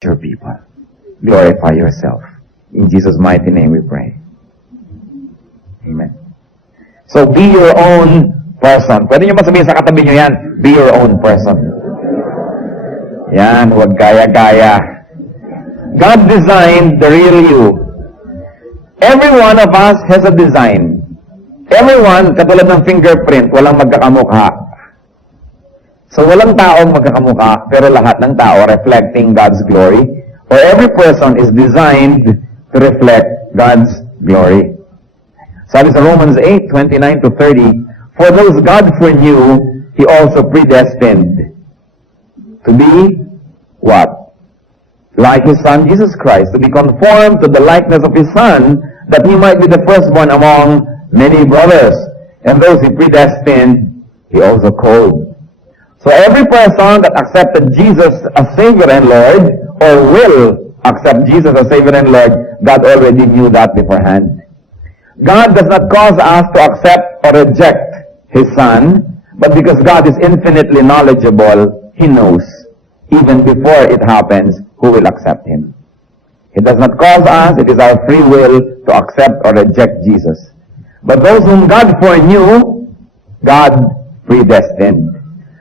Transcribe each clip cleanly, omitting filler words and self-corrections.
your people. Glorify yourself. In Jesus' mighty name we pray. Amen. So, be your own person. Pwede nyo masabihin sa katabi nyo yan, be your own person. Yan, huwag gaya-gaya. God designed the real you. Every one of us has a design. Everyone, katulad ng fingerprint, walang magkakamukha. So, walang taong magkakamukha, pero lahat ng tao reflecting God's glory. Or every person is designed to reflect God's glory. Sabi sa Romans 8:29 to 30, for those God foreknew, He also predestined to be what? Like His Son, Jesus Christ, to be conformed to the likeness of His Son, that He might be the firstborn among many brothers. And those He predestined, He also called. So every person that accepted Jesus as Savior and Lord, or will accept Jesus as Savior and Lord, God already knew that beforehand. God does not cause us to accept or reject His Son, but because God is infinitely knowledgeable, He knows, even before it happens, who will accept Him. He does not cause us, it is our free will to accept or reject Jesus. But those whom God foreknew, God predestined.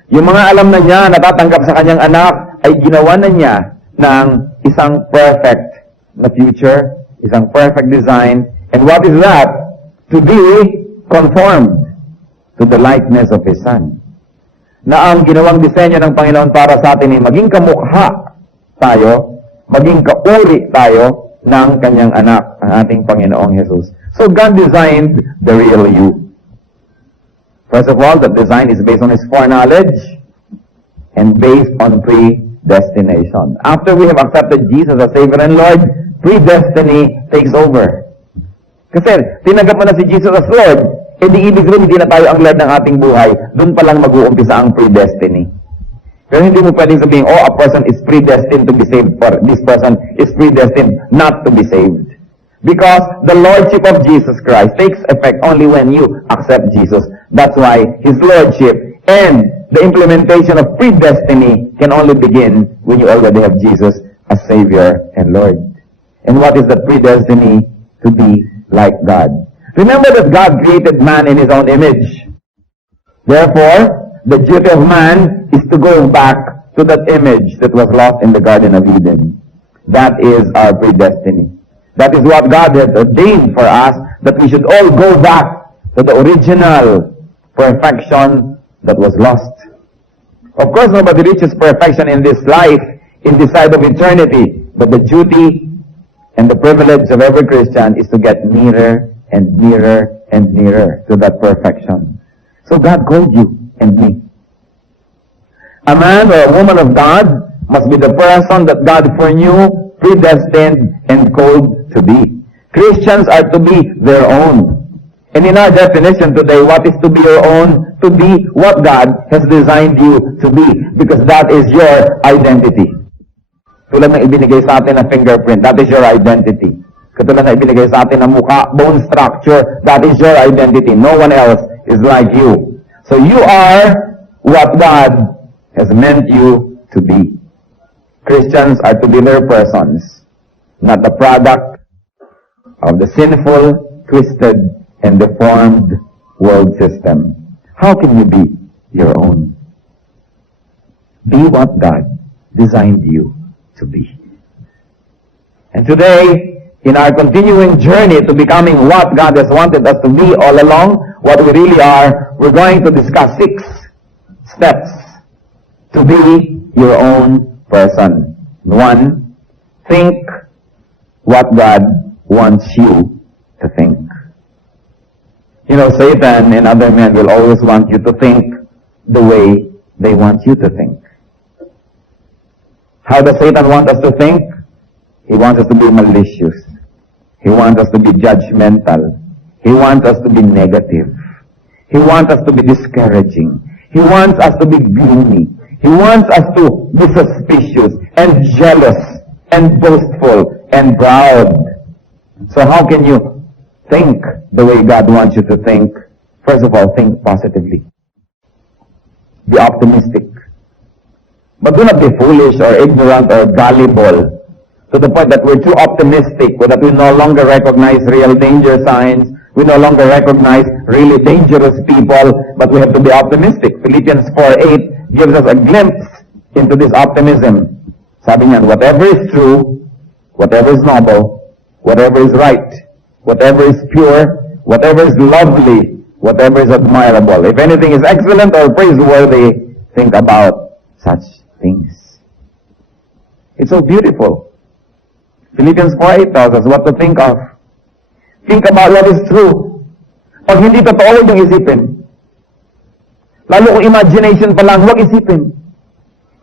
Yung mga alam na niya, natatanggap sa kanyang anak, ay ginawa na niya ng isang perfect na future, isang perfect design. And what is that? To be conformed to the likeness of His Son. Na ang ginawang disenyo ng Panginoon para sa atin ay maging kamukha tayo, maging kauri tayo ng kanyang anak, ang ating Panginoong Jesus. So God designed the real you. First of all, the design is based on His foreknowledge and based on predestination. After we have accepted Jesus as Savior and Lord, predestiny takes over. Kasi tinanggap mo na si Jesus as Lord, di ibig sabihin hindi na tayo ang Lord ng ating buhay, doon pa lang mag-uumpisa ang predestiny. Pero hindi mo pwedeng sabihin, a person is predestined to be saved, or this person is predestined not to be saved. Because the Lordship of Jesus Christ takes effect only when you accept Jesus. That's why His Lordship and the implementation of predestiny can only begin when you already have Jesus as Savior and Lord. And what is the predestiny? To be like God. Remember that God created man in His own image. Therefore, the duty of man is to go back to that image that was lost in the Garden of Eden. That is our predestiny. That is what God has ordained for us, that we should all go back to the original perfection that was lost. Of course, nobody reaches perfection in this life, in this side of eternity, but the duty and the privilege of every Christian is to get nearer and nearer and nearer to that perfection. So God called you and me. A man or a woman of God must be the person that God foreknew, predestined, and called to be. Christians are to be their own. And in our definition today, what is to be your own? To be what God has designed you to be. Because that is your identity. Tulad ng ibinigay sa atin na fingerprint, that is your identity. Katulad na ibinigay sa atin na mukha, bone structure, that is your identity. No one else is like you. So you are what God has meant you to be. Christians are to be their persons, not the product of the sinful, twisted, and deformed world system. How can you be your own? Be what God designed you to be. And today, in our continuing journey to becoming what God has wanted us to be all along, what we really are, we're going to discuss 6 steps to be your own person. 1, think what God wants you to think. You know, Satan and other men will always want you to think the way they want you to think. How does Satan want us to think? He wants us to be malicious. He wants us to be judgmental. He wants us to be negative. He wants us to be discouraging. He wants us to be gloomy. He wants us to be suspicious and jealous and boastful and proud. So how can you think the way God wants you to think? First of all, think positively. Be optimistic. But do not be foolish or ignorant or gullible to the point that we're too optimistic or that we no longer recognize real danger signs. We no longer recognize really dangerous people, but we have to be optimistic. Philippians 4:8 gives us a glimpse into this optimism. Sabi niyan, whatever is true, whatever is noble, whatever is right, whatever is pure, whatever is lovely, whatever is admirable, if anything is excellent or praiseworthy, think about such things. It's so beautiful. Philippians 4:8 tells us what to think of. Think about what is true. Pag hindi totoo, huwag yung isipin. Lalo kung imagination pa lang, huwag isipin.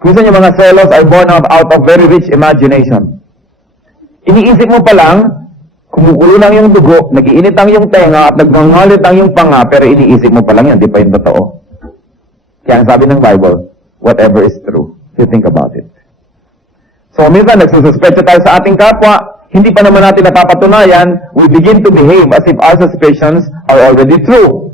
Minsan yung mga selos are born out of very rich imagination. Iniisip mo pa lang, kumukulo lang yung dugo, nagiinit ang yung tenga at nagngangalit ang yung panga, pero iniisip mo pa lang yan, di pa yung totoo. Kaya ang sabi ng Bible, whatever is true, you think about it. So minsan nagsususpecha tayo sa ating kapwa, hindi pa naman natin napapatunayan, we begin to behave as if our suspicions are already true.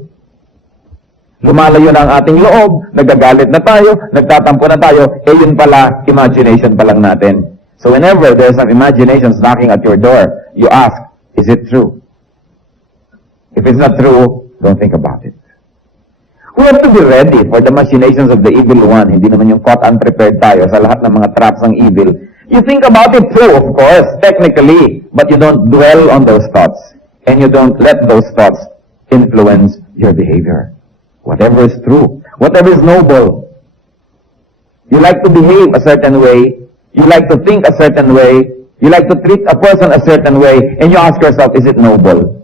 Lumalayo na ang ating loob, nagagalit na tayo, nagtatampo na tayo, yun pala, imagination pa lang natin. So whenever there's some imaginations knocking at your door, you ask, is it true? If it's not true, don't think about it. We have to be ready for the machinations of the evil one. Hindi naman yung caught unprepared tayo sa lahat ng mga traps ng evil. You think about it too, of course, technically, but you don't dwell on those thoughts. And you don't let those thoughts influence your behavior. Whatever is true, whatever is noble. You like to behave a certain way, you like to think a certain way, you like to treat a person a certain way, and you ask yourself, is it noble?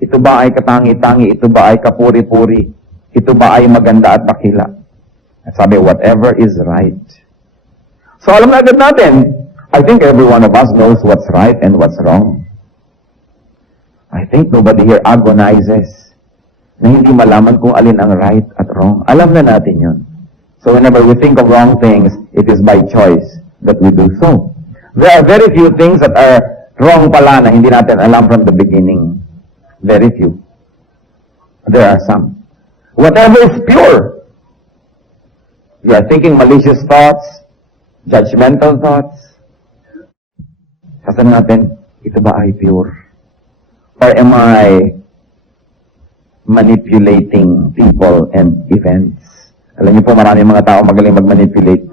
Ito ba ay katangi-tangi? Ito ba ay kapuri-puri? Ito ba ay maganda at dakila? At sabi, whatever is right. So alam na agad natin, I think every one of us knows what's right and what's wrong. I think nobody here agonizes na hindi malaman kung alin ang right at wrong. Alam na natin yun. So whenever we think of wrong things, it is by choice that we do so. There are very few things that are wrong pala na hindi natin alam from the beginning. Very few. There are some. Whatever is pure. You are thinking malicious thoughts, judgmental thoughts. Sasabihin natin, ito ba ay pure? Or am I manipulating people and events? Alam niyo po, marami mga tao magaling mag-manipulate.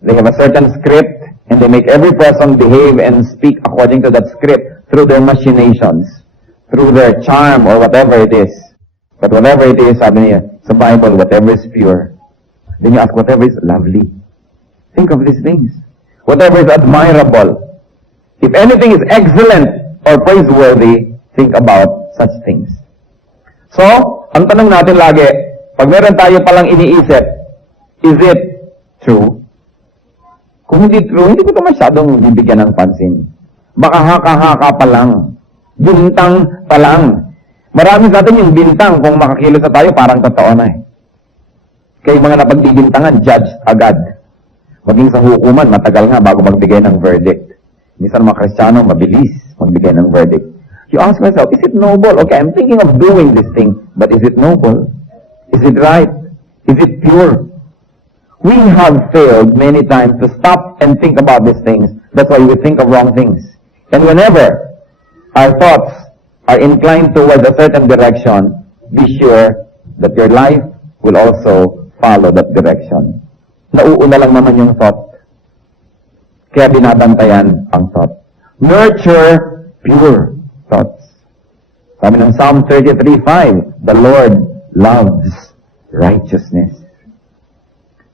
They have a certain script and they make every person behave and speak according to that script through their machinations, through their charm or whatever it is. But whatever it is, sabi niya, sa Bible, whatever is pure. Then you ask, whatever is lovely. Think of these things. Whatever is admirable. If anything is excellent or praiseworthy, think about such things. So, ang tanong natin lagi, pag meron tayo palang iniisip, is it true? Kung hindi true, hindi ko ito masyadong bibigyan ng pansin. Baka haka-haka pa lang. Bintang pa lang. Marami sa atin yung bintang, kung makakilos na tayo, parang totoo na eh. Kaya mga napagbibintangan, judge agad. Maging sa hukuman, matagal nga bago magbigay ng verdict. Minsan mga Kristiyano, mabilis magbigay ng verdict. You ask myself, is it noble? Okay, I'm thinking of doing this thing, but is it noble? Is it right? Is it pure? We have failed many times to stop and think about these things. That's why we think of wrong things. And whenever our thoughts are inclined towards a certain direction, be sure that your life will also follow that direction. Nauuna lang naman yung thought. Kaya binabantayan ang thought. Nurture pure thoughts. Sabi ng Psalm 33:5, the Lord loves righteousness.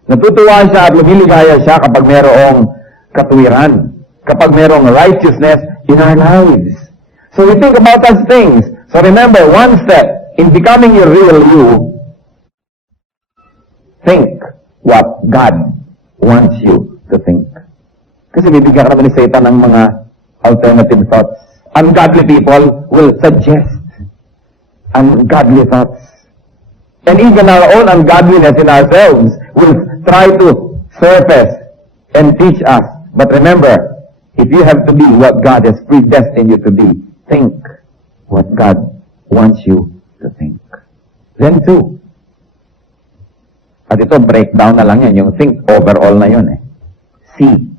Natutuwa siya at lumiligaya siya kapag merong katuwiran, kapag merong righteousness in our lives. So we think about such things. So remember, one step in becoming your real you, think what God wants you to think. Kasi bibigyan ka naman ni Satan ng mga alternative thoughts. Ungodly people will suggest ungodly thoughts. And even our own ungodliness in ourselves will try to surface and teach us. But remember, if you have to be what God has predestined you to be, think what God wants you to think. Then too, At ito, breakdown na lang yan. Yung think overall na yun eh. See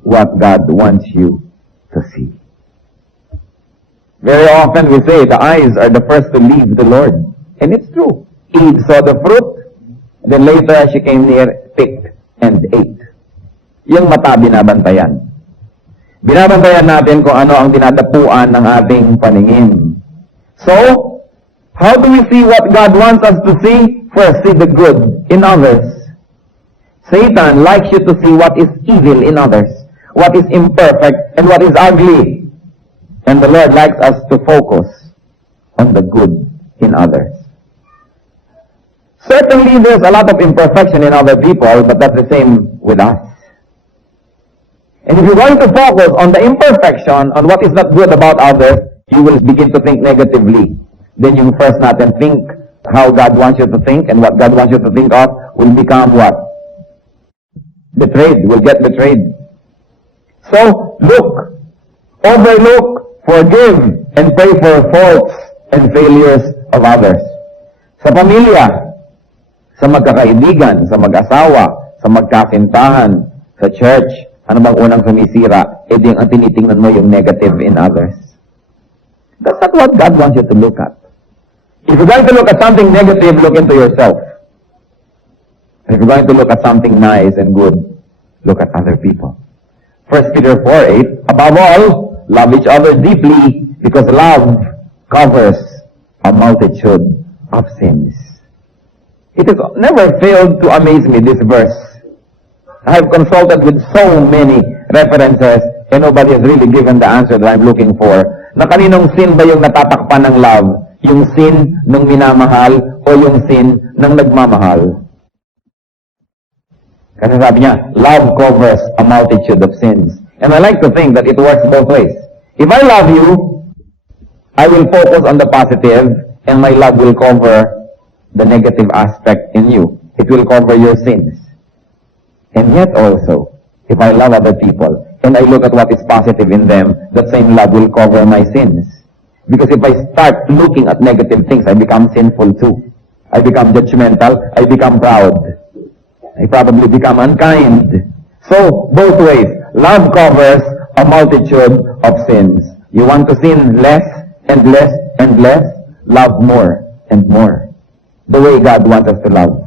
what God wants you to see. Very often we say the eyes are the first to leave the Lord. And it's true. Eve saw the fruit, then later as she came near, picked and ate. Yung mata binabantayan. Binabantayan natin kung ano ang dinadapuan ng ating paningin. So, how do we see what God wants us to see? First, see the good in others. Satan likes you to see what is evil in others, what is imperfect, and what is ugly. And the Lord likes us to focus on the good in others. Certainly, there's a lot of imperfection in other people, but that's the same with us. And if you're going to focus on the imperfection, on what is not good about others, you will begin to think negatively. Then yung first natin, think how God wants you to think, and what God wants you to think of will become what? Betrayed, will get betrayed. So, look, overlook, forgive, and pray for faults and failures of others. Sa pamilya, sa magkakaibigan, sa mag-asawa, sa magkasintahan, sa church, ano bang unang sumisira? Ito yung ang tinitingnan mo yung negative in others. That's not what God wants you to look at. If you're going to look at something negative, look into yourself. If you're going to look at something nice and good, look at other people. 1 Peter 4:8, above all, love each other deeply, because love covers a multitude of sins. It has never failed to amaze me, this verse. I have consulted with so many references, and nobody has really given the answer that I'm looking for. Na kaninong sin ba yung natatakpan ng love? Yung sin ng minamahal o yung sin ng nagmamahal? Kasi sabi niya, love covers a multitude of sins. And I like to think that it works both ways. If I love you, I will focus on the positive, and my love will cover the negative aspect in you. It will cover your sins. And yet also, if I love other people, and I look at what is positive in them, that same love will cover my sins. Because if I start looking at negative things, I become sinful too. I become judgmental, I become proud. I probably become unkind. So, both ways. Love covers a multitude of sins. You want to sin less and less and less? Love more and more. The way God wants us to love.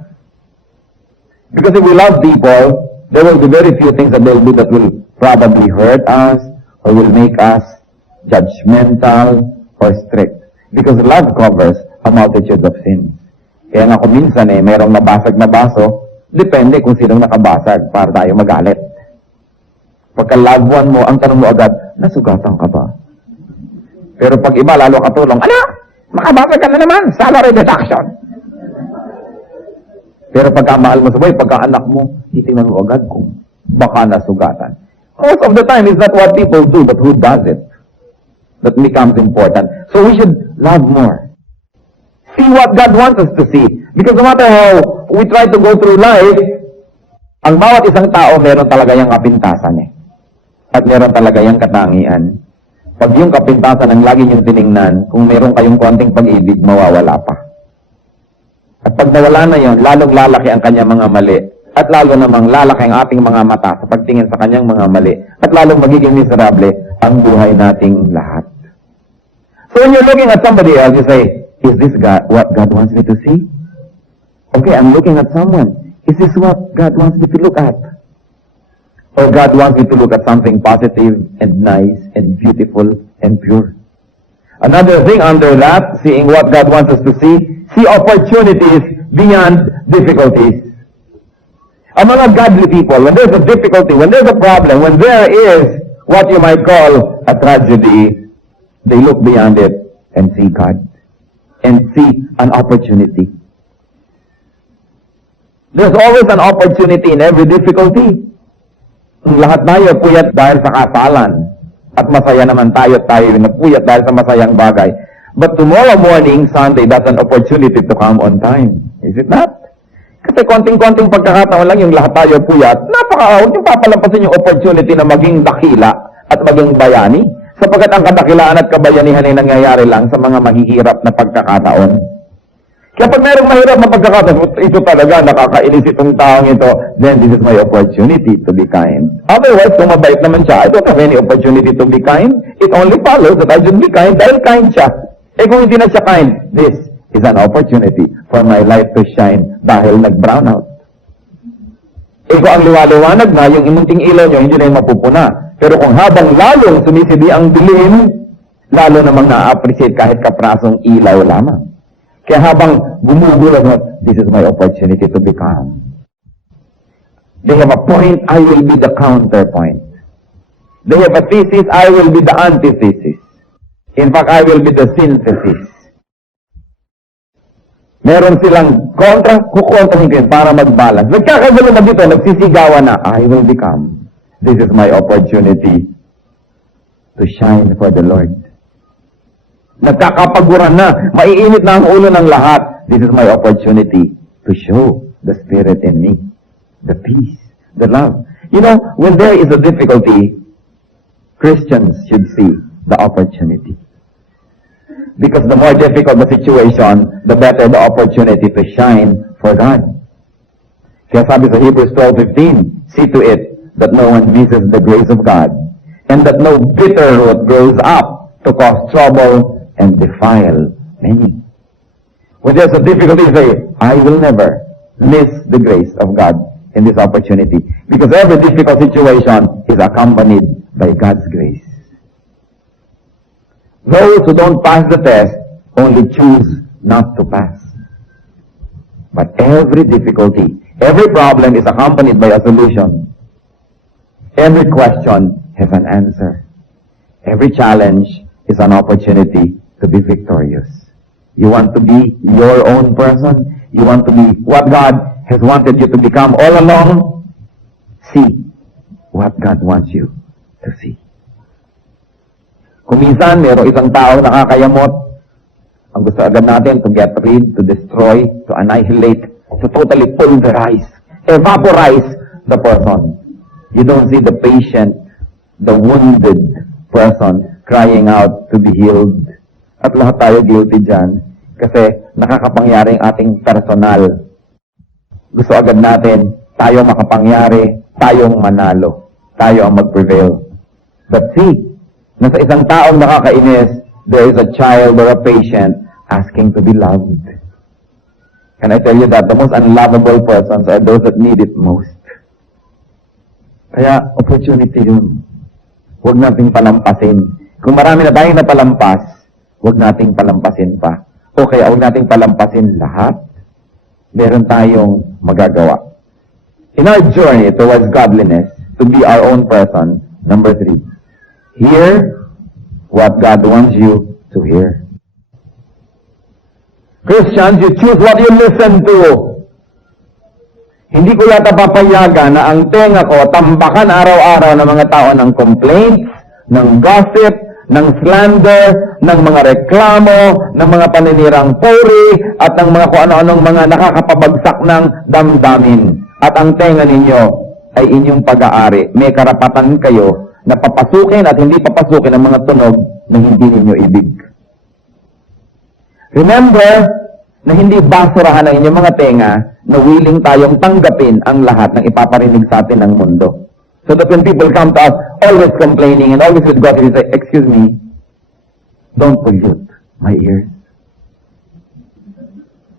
Because if we love people, there will be very few things that they'll do that will probably hurt us or will make us judgmental or strict. Because love covers a multitude of sins. Kaya nga kung minsan mayroong nabasag na baso, depende kung sinong nakabasag para tayo magalit. Pagka loved one mo, ang tanong mo agad, nasugatan ka ba? Pero pag iba, lalo katulong, ano? Makabasag ka na naman, salary deduction. Pero pagka mahal mo sa buhay, pagka anak mo, titingnan mo agad kung baka nasugatan. Most of the time, it's not what people do, but who does it. That becomes important. So we should love more. See what God wants us to see. Because no matter how we try to go through life, ang bawat isang tao, meron talaga yung kapintasan At meron talaga yung katangian. Pag yung kapintasan ang lagi niyong tiningnan, kung meron kayong konting pag-ibig, mawawala pa. At pag nawala na yon, lalong lalaki ang kanyang mga mali. At lalo namang lalaki ang ating mga mata sa pagtingin sa kanyang mga mali. At lalong magiging miserable ang buhay nating lahat. So when you're looking at somebody else, you say, is this God, what God wants me to see? Okay, I'm looking at someone. Is this what God wants me to look at? Or God wants me to look at something positive and nice and beautiful and pure? Another thing under that, seeing what God wants us to see opportunities beyond difficulties. Ang mga godly people, when there's a difficulty, when there's a problem, when there is what you might call a tragedy, they look beyond it and see God. And see an opportunity. There's always an opportunity in every difficulty. Lahat tayo puyat dahil sa kasalan. At masaya naman tayo napuyat dahil sa masayang bagay. But tomorrow morning, Sunday, that's an opportunity to come on time. Is it not? Kasi konting-konting pagkakataon lang yung lahat tayo puyat, huwag yung papalampasin yung opportunity na maging dakila at maging bayani. Sapagkat ang kadakilaan at kabayanihan ay nangyayari lang sa mga mahihirap na pagkakataon. Kaya pag mayroong mahirap na pagkakataon, ito talaga, nakakainis itong taong ito, then this is my opportunity to be kind. Otherwise, kung mabait naman siya, I don't have any opportunity to be kind. It only follows that I should be kind dahil kind siya. Eh kung hindi na siya kind, this is an opportunity for my light to shine dahil nag-brown out. Eh kung ang liwaliwanag na, yung imunting ilaw nyo, hindi na yung mapupuna. Pero kung habang lalong sumisidi ang dilim, lalo namang na-appreciate kahit kaprasong ilaw lamang. Kaya habang gumugulat mo, this is my opportunity to be calm. They have a point, I will be the counterpoint. They have a thesis, I will be the antithesis. In fact, I will be the synthesis. Meron silang kontra, kukontrahin ko yun para mag-balance. Nagkakagulo na dito, nagsisigawan na, I will become. This is my opportunity to shine for the Lord. Nagkakapaguran na, maiinit na ang ulo ng lahat. This is my opportunity to show the Spirit in me, the peace, the love. You know, when there is a difficulty, Christians should see the opportunity. Because the more difficult the situation, the better the opportunity to shine for God. Kaya sabi sa Hebrews 12:15, see to it that no one misses the grace of God, and that no bitter root grows up to cause trouble and defile many. When there's a difficulty, say, I will never miss the grace of God in this opportunity. Because every difficult situation is accompanied by God's grace. Those who don't pass the test only choose not to pass. But every difficulty, every problem is accompanied by a solution. Every question has an answer. Every challenge is an opportunity to be victorious. You want to be your own person? You want to be what God has wanted you to become all along? See what God wants you to see. Kung minsan, mayroong isang tao nakakayamot, ang gusto agad natin to get rid, to destroy, to annihilate, to totally pulverize, evaporize the person. You don't see the patient, the wounded person crying out to be healed. At lahat tayo guilty dyan kasi nakakapangyari ang ating personal. Gusto agad natin, tayo makapangyari, tayong manalo, tayo ang mag-prevail. But see, nasa isang taong nakakainis, there is a child or a patient asking to be loved. Can I tell you that the most unlovable persons are those that need it most? Kaya, opportunity yun. Huwag nating palampasin. Kung marami na tayong napalampas, huwag nating palampasin pa. O kaya huwag nating palampasin lahat. Meron tayong magagawa. In our journey towards godliness, to be our own person, number 3, hear what God wants you to hear. Christians, you choose what you listen to. Hindi ko yata papayagan na ang tenga ko tambakan araw-araw ng mga tao ng complaints, ng gossip, ng slander, ng mga reklamo, ng mga paninirang puri, at ng mga kung ano-anong mga nakakapabagsak ng damdamin. At ang tenga ninyo ay inyong pag-aari. May karapatan kayo na papasukin at hindi papasukin ang mga tunog na hindi ninyo ibig. Remember na hindi basurahan ang inyong mga tenga na willing tayong tanggapin ang lahat ng ipaparinig sa atin ng mundo. So that when people come to us, always complaining and always with God, we say, excuse me, don't pollute my ears.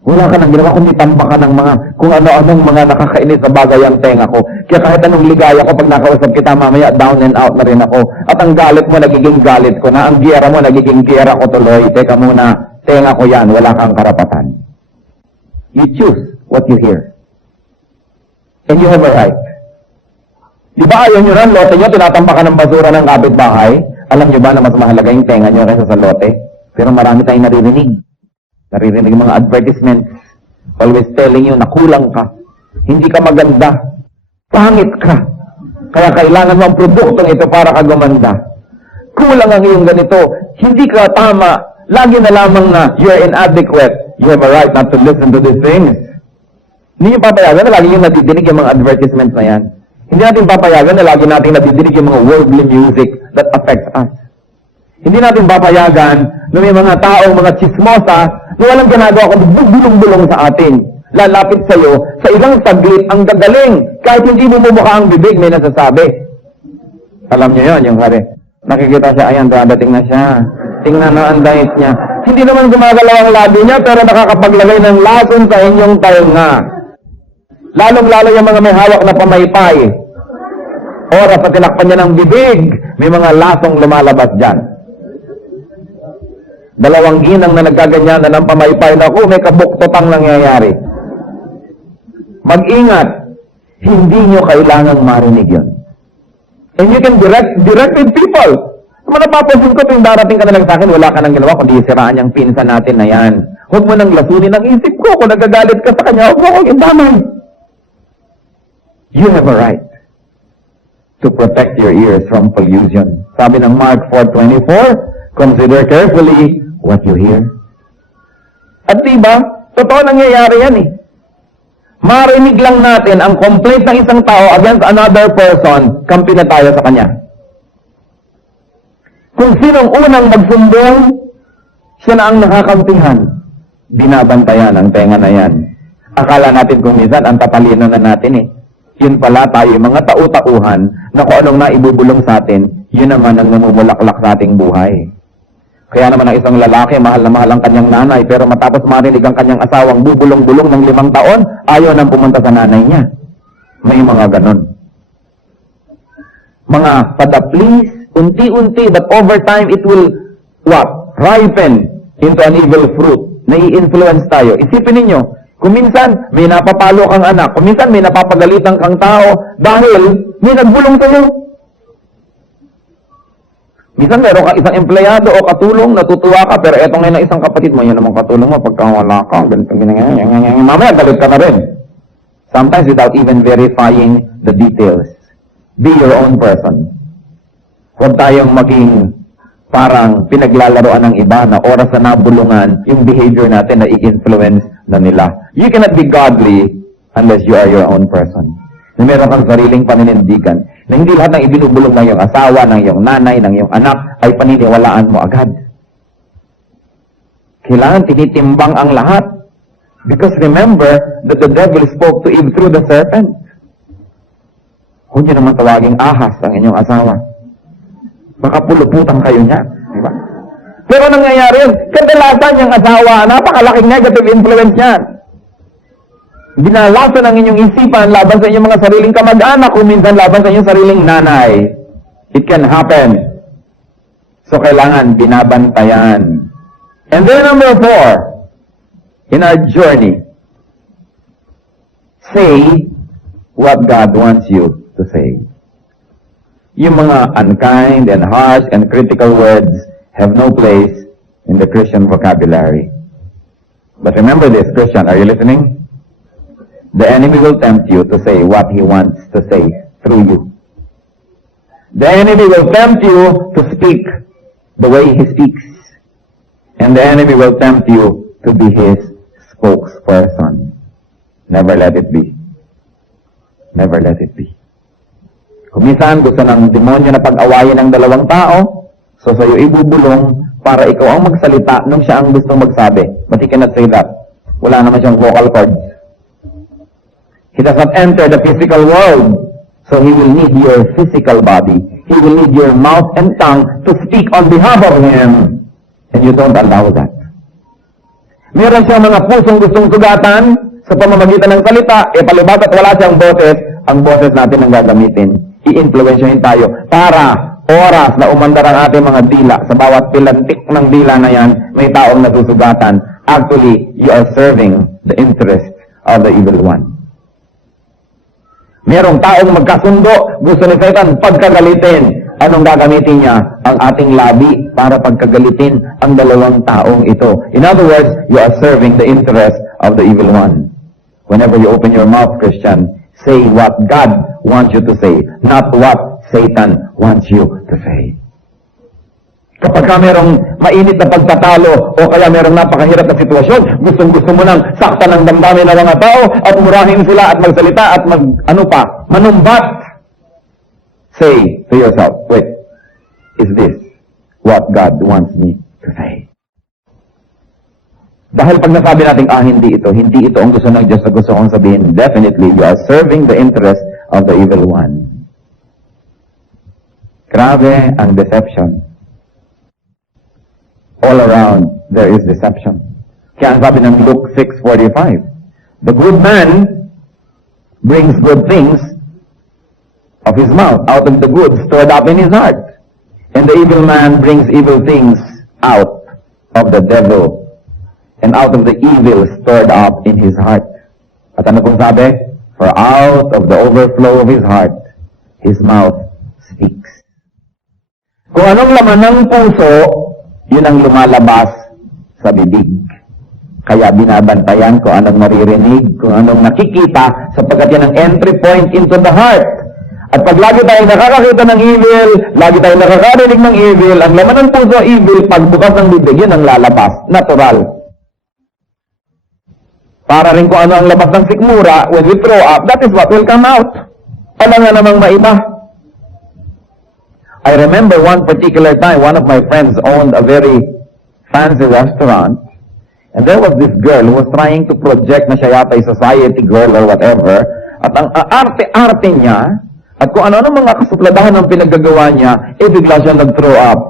Wala ka nang ginawa kundi tambakan ng mga, kung ano-anong mga nakakainis na bagay ang tenga ko. Kaya kahit anong ligaya ko, pag nakausap kita mamaya, down and out na rin ako. At ang galit mo, nagiging galit ko na. Ang giyera mo, nagiging giyera ko tuloy. Teka muna, tenga ko yan, wala kang karapatan. You choose what you hear. And you have a right. Di ba ayaw nyo rin, lote nyo, tinatambakan ng basura ng kapitbahay? Alam nyo ba na mas mahalaga yung tenga nyo kaysa sa lote? Pero marami tayong naririnig. Naririnig yung mga advertisements. Always telling you na kulang ka. Hindi ka maganda. Pangit ka. Kaya kailangan mo ang produktong ito para ka gumanda. Kulang ang iyong ganito. Hindi ka tama. Lagi na lamang na you're inadequate. You have a right not to listen to these things. Hindi nyo papayagan na lagi yung natidinig yung mga advertisements na yan. Hindi natin papayagan na lagi natin nadidinig yung mga worldly music that affects us. Hindi natin papayagan na may mga taong, mga chismosa na walang ginagawa kundi bulong-bulong sa atin. Lalapit sa'yo, sa ilang saglit, ang gagaling. Kahit hindi mo bumuka ang bibig, may nasasabi. Alam niyo yun, yung hari. Nakikita siya, ayan, dadating na siya. Tingnan na ang diet niya. Hindi naman gumagalaw ang labi niya, pero nakakapaglagay ng lason sa inyong tainga. Lalong-lalo yung mga may hawak na pamaypay. Oras sa tinakpan niya ng bibig, may mga lasong lumalabas dyan. Dalawang ginang na nagkaganyan na ng pamaypay na may kabuktotang nangyayari. Mag-ingat, hindi nyo kailangang marinig yun. And you can direct with people. Kung napapansin ko, tuwing darating ka na lang sa akin, wala ka nang ginawa, kundi siraan yung pinsan natin na yan. Huwag mo nang lasunin ang isip ko. Kung nagagalit ka sa kanya, huwag mo akong indamay. You have a right to protect your ears from pollution. Sabi ng Mark 4:24, consider carefully what you hear. At diba, totoo nangyayari yan eh. Marinig lang natin ang complaint ng isang tao against another person, kampi na tayo sa kanya. Kung sinong unang magsumbong, siya na ang nakakampihan. Binabantayan ang tenga na yan. Akala natin kung minsan, ang tatalino na natin eh. Yun pala tayo, mga tau-tauhan, na kung anong naibubulong sa atin, yun naman ang namumulaklak sa ating buhay. Kaya naman ang isang lalaki, mahal na mahal ang kanyang nanay, pero matapos marinig ang kanyang asawang bubulong-bulong ng 5 taon, ayaw nang pumunta sa nanay niya. May mga ganon. Mga padaplis, unti-unti, but over time, it will, ripen into an evil fruit. Nai-influence tayo. Isipin ninyo, kung minsan may napapalo kang anak, kung minsan may napapagalitan kang tao, dahil may nagbulong sa'yo. Minsan meron ka isang empleyado o katulong, natutuwa ka, pero eto ngayon na isang kapatid mo, yun namang katulong mo, pagka wala ka, ganito, mamaya galit ka na rin. Sometimes without even verifying the details. Be your own person. Huwag tayong maging parang pinaglalaroan ng iba na oras na nabulungan, yung behavior natin na i-influence na nila. You cannot be godly unless you are your own person. Na meron kang sariling paninindigan, na hindi lahat ng ibinubulong ng iyong asawa, ng iyong nanay, ng iyong anak, ay paniniwalaan mo agad. Kailangan tinitimbang ang lahat. Because remember that the devil spoke to Eve through the serpent. Huwag niyo naman tawaging ahas ang inyong asawa. Baka puluputan kayo niya. Diba? Pero nangyayari yun, kadalasan yung asawa, napakalaking negative influence niya. Binalasan ang inyong isipan laban sa inyong mga sariling kamag-anak o minsan laban sa inyong sariling nanay. It can happen. So, kailangan binabantayan. And then number 4, in our journey, say what God wants you to say. Yung mga unkind and harsh and critical words have no place in the Christian vocabulary. But remember this, Christian, are you listening? The enemy will tempt you to say what he wants to say through you. The enemy will tempt you to speak the way he speaks. And the enemy will tempt you to be his spokesperson. Never let it be. Never let it be. Kung minsan gusto ng demonyo na pag-awayin ng 2 tao, so sa'yo ibubulong para ikaw ang magsalita nung siya ang gustong magsabi. But he cannot say that. Wala naman siyang vocal cords. He does not enter the physical world. So he will need your physical body. He will need your mouth and tongue to speak on behalf of him. And you don't allow that. Meron siyang mga pusong gustong sugatan sa pamamagitan ng salita, palibat at wala siyang boses, ang boses natin ang gagamitin. I-influensyahin tayo para oras na umandar ang ating mga dila, sa bawat pilantik ng dila na yan, may taong nasusugatan. Actually, you are serving the interest of the evil one. Merong taong magkasundo, gusto ni Satan pagkagalitin. Anong gagamitin niya? Ang ating labi para pagkagalitin ang 2 taong ito. In other words, you are serving the interest of the evil one. Whenever you open your mouth, Christian, say what God wants you to say, not what Satan wants you to say. Kapag ka merong mainit na pagtatalo o kaya merong napakahirap na sitwasyon, gustong-gusto mo nang saktan ng damdamin ng mga tao at murahin sila at magsalita at manumbat. Say to yourself, wait, is this what God wants me to say? The Dahil pag nasabi natin, hindi ito ang gusto ng Diyos na gusto kong sabihin, definitely, you are serving the interest of the evil one. Grabe ang deception. All around, there is deception. Kaya ang sabi ng Luke 6:45, the good man brings good things of his mouth, out of the good stored up in his heart. And the evil man brings evil things out of the devil, and out of the evil stored up in his heart. At ano pong sabi? For out of the overflow of his heart, his mouth speaks. Kung anong laman ng puso, yun ang lumalabas sa bibig. Kaya binabantayan kung anong maririnig, kung anong nakikita, sapagkat yan ang entry point into the heart. At pag lagi tayo nakakakita ng evil, lagi tayo nakakarinig ng evil, ang laman ng puso evil, pagbukas ng bibig, yun ang lalabas. Natural. Para rin kung ano ang labas ng sikmura, when we throw up, that is what will come out. Ano nga namang maiba? I remember one particular time, one of my friends owned a very fancy restaurant, and there was this girl who was trying to project na siya yata ay society girl or whatever, at ang arte-arte niya, at kung ano-ano mga kasupladahan ng pinaggagawa niya, bigla siya nag-throw up.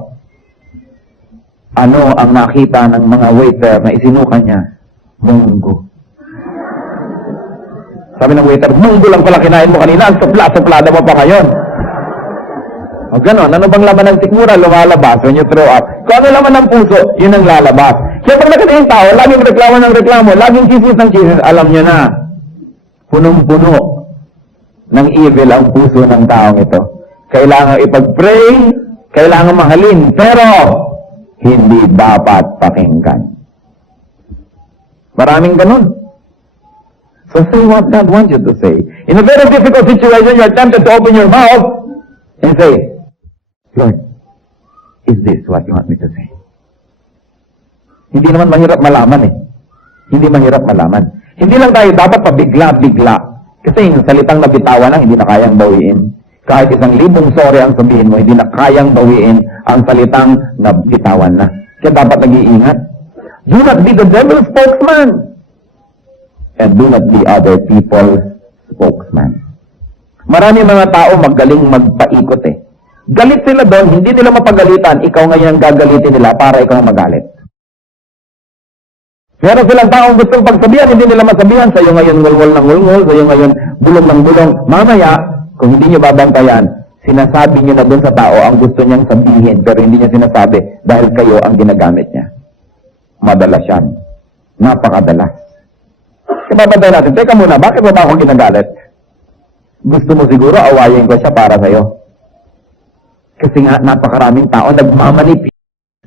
Ano ang nakita ng mga waiter na isinuka niya? Munggo. Sabi ng waiter, munggo lang pala kinain mo kanina, ang supla-suplada mo pa ngayon. O ganon, ano bang laman ng sikmura? Lumalabas when you throw up. Kung ano laman ng puso, yun ang lalabas. Kaya pag nakita yung tao, laging reklamo ng reklamo, laging chismis ng chismis, alam nyo na, punong-puno ng evil ang puso ng taong ito. Kailangan ipag-pray, kailangan mahalin, pero hindi dapat pakinggan. Maraming ganun. So say what God wants you to say. In a very difficult situation, you are tempted to open your mouth and say, Lord, is this what you want me to say? Hindi naman mahirap malaman eh. Hindi mahirap malaman. Hindi lang tayo dapat pabigla-bigla. Kasi yung salitang nabitawan lang, hindi na kayang bawiin. Kahit 1,000 sorry ang sabihin mo, hindi na kayang bawiin ang salitang nabitawan na. Kaya dapat nag-iingat. Do not be the devil's spokesman. And do not be other people's spokesman. Marami mga tao magaling magpaikot eh. Galit sila doon, hindi nila mapagalitan, ikaw ngayon ang gagalitin nila para ikaw magalit. Meron silang taong gustong pagsabihan, hindi nila masabihan, sa'yo ngayon ngulngol ng ngulngol, sa'yo ngayon bulong ng bulong. Mamaya, kung hindi nyo babantayan, sinasabi nyo na doon sa tao ang gusto niyang sabihin, pero hindi niya sinasabi dahil kayo ang ginagamit niya. Madalas yan. Napakadalas. Kaya babantayan natin, teka muna, bakit mo ba ako ginagalit? Gusto mo siguro awayin ko siya para sa'yo. Kasi nga, napakaraming tao nagmamanipulate.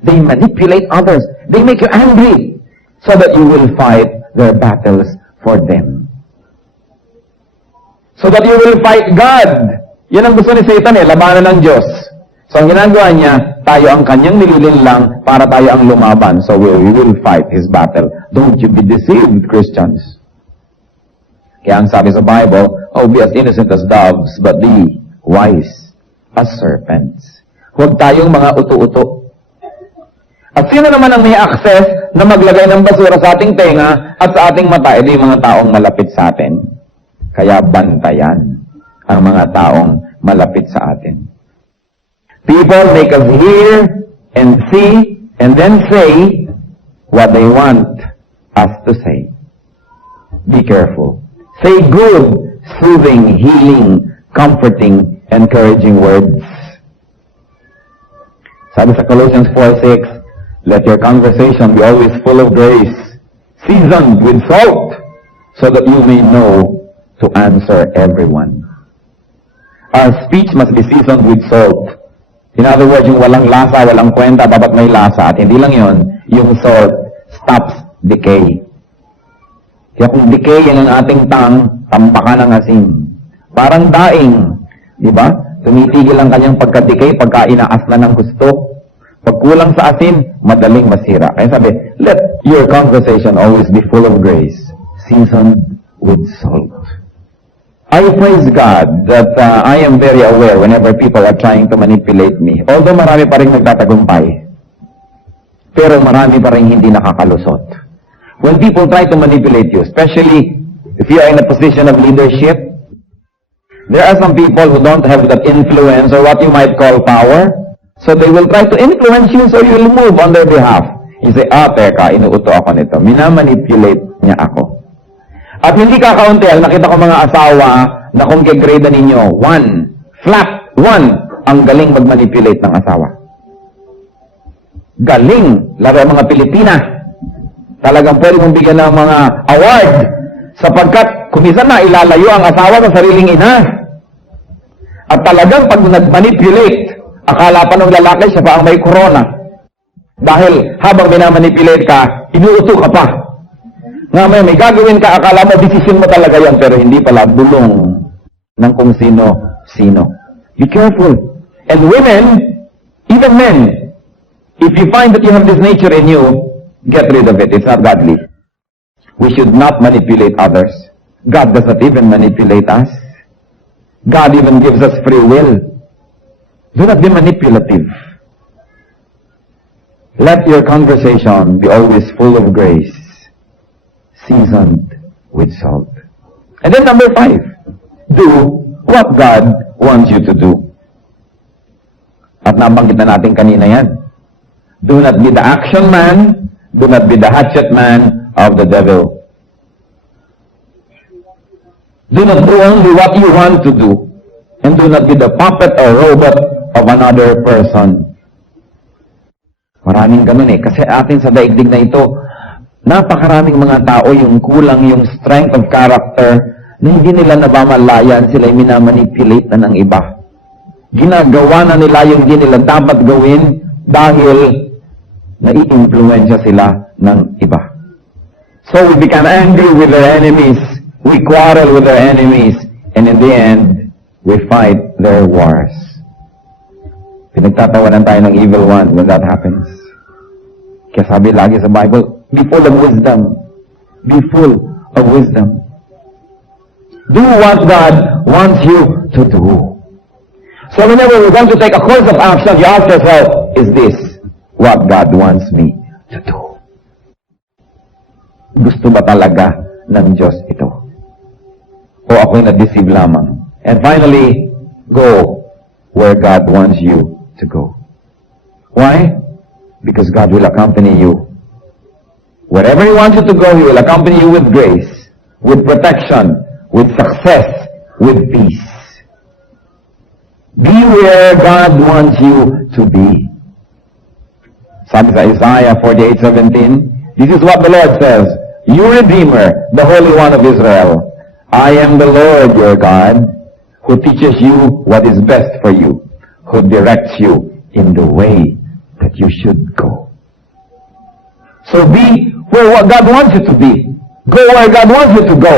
They manipulate others. They make you angry so that you will fight their battles for them. So that you will fight God. Yan ang gusto ni Satan eh, labanan ng Diyos. So ang ginagawa niya, tayo ang kanyang nililin lang para tayo ang lumaban. So we will fight his battle. Don't you be deceived, Christians. Kaya ang sabi sa Bible, oh, be as innocent as doves, but be wise as serpents. Huwag tayong mga uto-uto. At sino naman ang may access na maglagay ng basura sa ating tenga at sa ating mata? Ito yung mga taong malapit sa atin. Kaya bantayan ang mga taong malapit sa atin. People make us hear and see and then say what they want us to say. Be careful. Say good, soothing, healing, comforting, encouraging words. Sabi sa Colossians 4:6, let your conversation be always full of grace, seasoned with salt, so that you may know to answer everyone. Our speech must be seasoned with salt. In other words, yung walang lasa, walang kwenta, dapat may lasa. At hindi lang yon, yung salt stops decay. Kaya kung decay yan ang ating tampakan ng asin. Parang daing. Diba? Tumitigil ang kanyang pagka-decay, pagka inaas na ng gusto. Pag kulang sa asin, madaling masira. Kaya sabi, let your conversation always be full of grace, seasoned with salt. I praise God that I am very aware whenever people are trying to manipulate me. Although marami pa rin nagtatagumpay, pero marami pa rin hindi nakakalusot. when people try to manipulate you, especially if you are in a position of leadership, there are some people who don't have that influence or what you might call power. So they will try to influence you so you will move on their behalf. You say, teka, inuuto ako nito. Minamanipulate niya ako. At hindi kakaunti, nakita ko mga asawa na kung kigrade ninyo, 1, flat 1, ang galing magmanipulate ng asawa. Galing, laro mga Pilipina. Talagang pwede mong bigyan ng mga award sapagkat kumisan na ilalayo ang asawa sa sariling ina. At talagang pag nagmanipulate, akala pa ng lalaki siya pa ang may corona. Dahil habang minamanipulate ka, inuuto ka pa. Nga may gagawin ka, akala mo, decision mo talaga yan, pero hindi pala, bulong ng kung sino-sino. Be careful. And women, even men, if you find that you have this nature in you, get rid of it. It's not godly. We should not manipulate others. God does not even manipulate us. God even gives us free will. Do not be manipulative. Let your conversation be always full of grace, seasoned with salt. And then number 5, do what God wants you to do. At nabanggit na natin kanina yan. Do not be the action man, do not be the hatchet man of the devil. Do not do only what you want to do, and do not be the puppet or robot of another person. Maraming ganun kasi atin sa daigdig na ito, napakaraming mga tao yung kulang yung strength of character na hindi nila nabamalayan, sila ay minamanipulate na ng iba. Ginagawa na nila yung hindi nila dapat gawin dahil nai-influensya sila ng iba. So we become angry with their enemies, we quarrel with their enemies, and in the end, we fight their wars. Pinagtatawanan tayo ng evil one when that happens. Kaya sabi lagi sa Bible, be full of wisdom. Be full of wisdom. Do what God wants you to do. So whenever we're going to take a course of action, you ask yourself, is this what God wants me to do? Gusto ba talaga ng Diyos ito? O ako'y na-deceive lamang? And finally, go where God wants you to go. Why? Because God will accompany you. Wherever He wants you to go, He will accompany you with grace, with protection, with success, with peace. Be where God wants you to be. Sabi sa Isaiah 48:17, this is what the Lord says, you Redeemer, the Holy One of Israel, I am the Lord your God, who teaches you what is best for you, who directs you in the way that you should go. So be where what God wants you to be. Go where God wants you to go.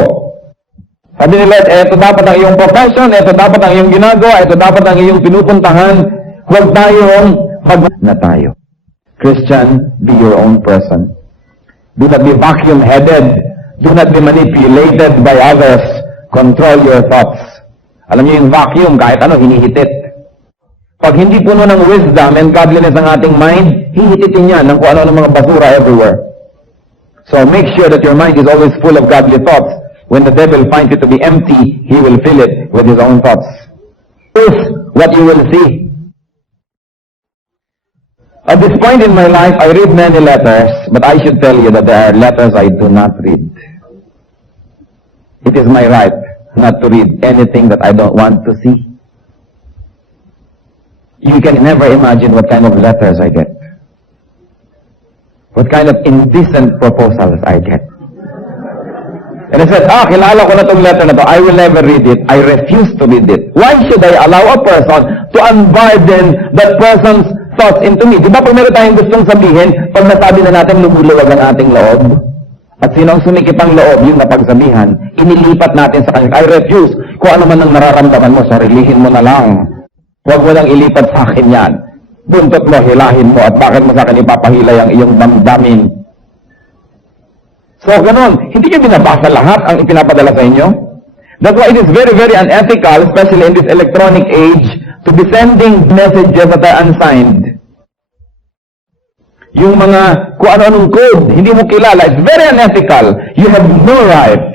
Sabi nila, ito dapat ang iyong profession, ito dapat ang iyong ginagawa, ito dapat ang iyong pinupuntahan. Huwag tayong na tayo. Christian, be your own person. Do not be vacuum-headed. Do not be manipulated by others. Control your thoughts. Alam niyo yung vacuum, kahit ano, hinihitit. Pag hindi puno ng wisdom and godliness ang ating mind, hihititin yan ng kung ano ng mga basura everywhere. So make sure that your mind is always full of godly thoughts. When the devil finds it to be empty, he will fill it with his own thoughts. This is what you will see. At this point in my life, I read many letters, but I should tell you that there are letters I do not read. It is my right not to read anything that I don't want to see. You can never imagine what kind of letters I get. What kind of indecent proposals I get. And I said, kilala ko na itong letter na to. I will never read it. I refuse to read it. Why should I allow a person to unburden that person's thoughts into me? Di ba pag meron tayong gustong sabihin, pag nasabi na natin lumuluwag ang ating loob? At sino ang sumikip ang loob, yung napagsabihan, inilipat natin sa kanya. I refuse. Kung ano man ang nararamdaman mo, sarilihin mo na lang. Huwag mo lang ilipat sa akin yan. Buntot mo, hilahin mo, at bakit mo sa akin ipapahilay ang iyong damdamin? So, ganun. Hindi kayo binabasa lahat ang ipinapadala sa inyo? That's why it is very, very unethical, especially in this electronic age, to be sending messages that are unsigned. yung mga kung ano-anong code, hindi mo kilala, it's very unethical. You have no right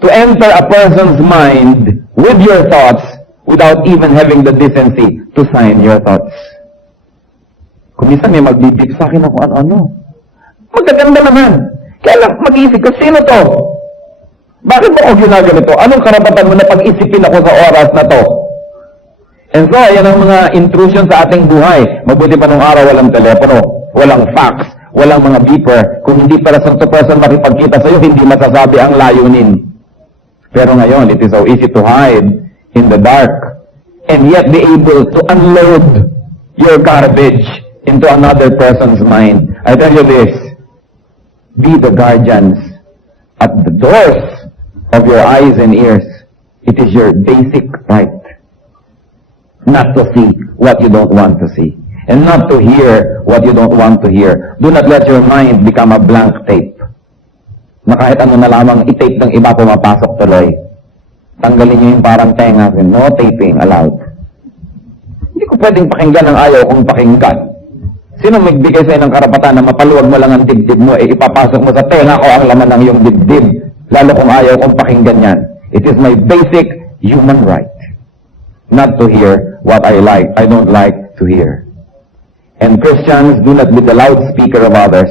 to enter a person's mind with your thoughts without even having the decency to sign your thoughts. Kung minsan may magbibig sa akin ako ano-ano. Magaganda naman. Kaya lang, mag-iisip ka, sino to? Bakit mo ako ginaganito? Anong karapatan mo na pag-isipin ako sa oras na to? And so, yan ang mga intrusion sa ating buhay. Mabuti pa nung araw, walang telepono, walang fax, walang mga beeper. Kung hindi person to person makipagkita sa'yo, hindi masasabi ang layunin. Pero ngayon, it is so easy to hide in the dark and yet be able to unload your garbage into another person's mind. I tell you this, be the guardians at the doors of your eyes and ears. It is your basic right not to see what you don't want to see and not to hear what you don't want to hear. Do not let your mind become a blank tape na kahit ano na lamang i-tape ng iba pumapasok tuloy. Tanggalin niyo yung parang tenga, no taping allowed. Hindi ko pwedeng pakinggan ang ayaw kong pakinggan. Sino magbigay sa'yo ng karapatan na mapaluwag mo lang ang dibdib mo, ipapasok mo sa tenga ko ang laman ng iyong dibdib, lalo kung ayaw kong pakinggan yan. It is my basic human right not to hear what I don't like to hear. And Christians, do not be the loudspeaker of others.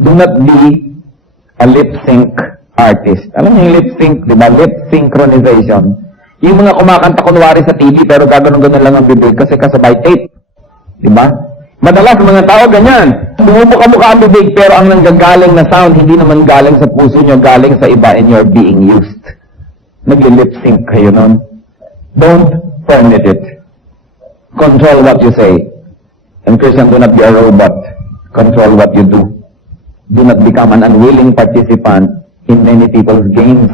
Do not be a lip-sync artist. Alam niyo yung lip-sync, di ba? Lip synchronization. Yung mga kumakanta kunwari sa TV pero gaganon-ganon lang ang bibig kasi kasabay tape. Di ba? Madalas mga tao ganyan. Bumubuka-buka ang bibig pero ang nanggagaling na sound hindi naman galing sa puso nyo, galing sa iba and you're being used. Nagli-lip-sync kayo nun. Don't permit it. Control what you say. And Christian, do not be a robot. Control what you do. Do not become an unwilling participant in many people's games.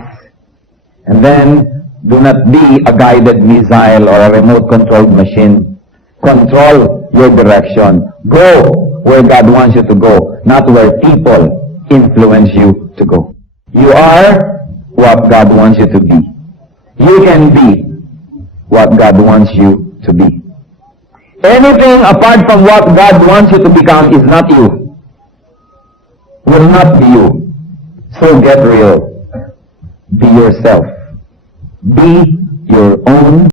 And then, do not be a guided missile or a remote-controlled machine. Control your direction. Go where God wants you to go, not where people influence you to go. You are what God wants you to be. You can be what God wants you to be. Anything apart from what God wants you to become is not you. Will not be you. So get real. Be yourself. Be your own